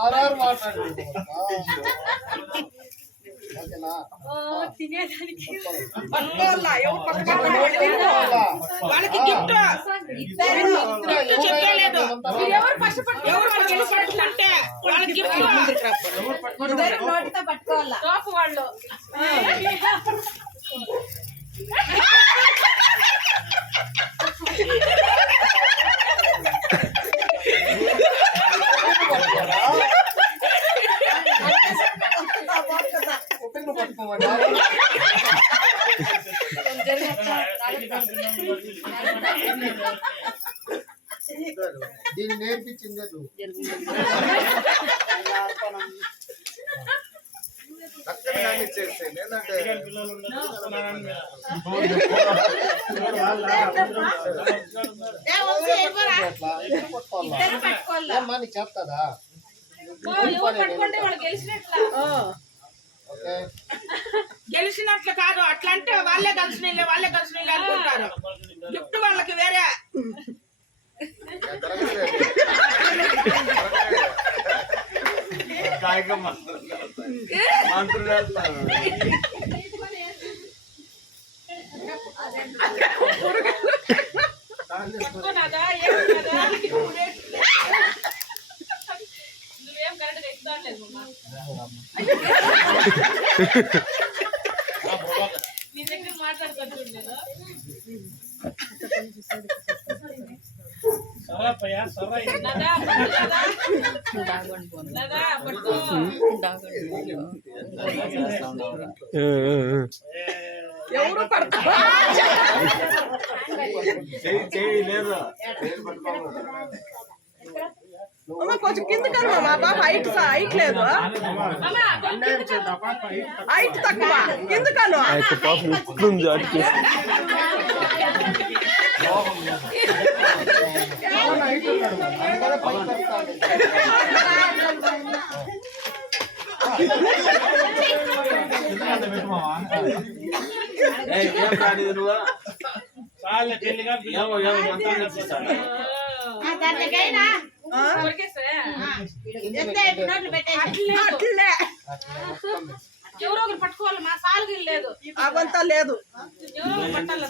RR మాట్లాడండి. వాళ్ళకి gift చెప్పలేదు. అంటే వాళ్ళకి గిఫ్ట్ నోటితో పట్టుకోవాలా వాళ్ళు దీన్ని నేర్పించిందే నువ్వు. అక్కడ చేస్తే ఏంటంటే నీకు చెప్తాదా గెలిచినట్లు కాదు, అట్లా అంటే వాళ్ళే కలిసిన అనుకుంటారు. గిఫ్ట్ వాళ్ళకి వేరే. నువ్వేం కరెక్ట్ ఎక్కుతాలేదు నీ దగ్గర మాట్లాడుకుంటుండేదా? ఎవరు పడతారు కొంచెం కింద కను మా బాబా హైట్ లేదు, హైట్ తక్కువ కింద కను. ఎవరో ఒకరు పట్టుకోవాలి, మా సాలుకి లేదు, అవంతా లేదు, ఎవరో ఒకరు పట్టాలి.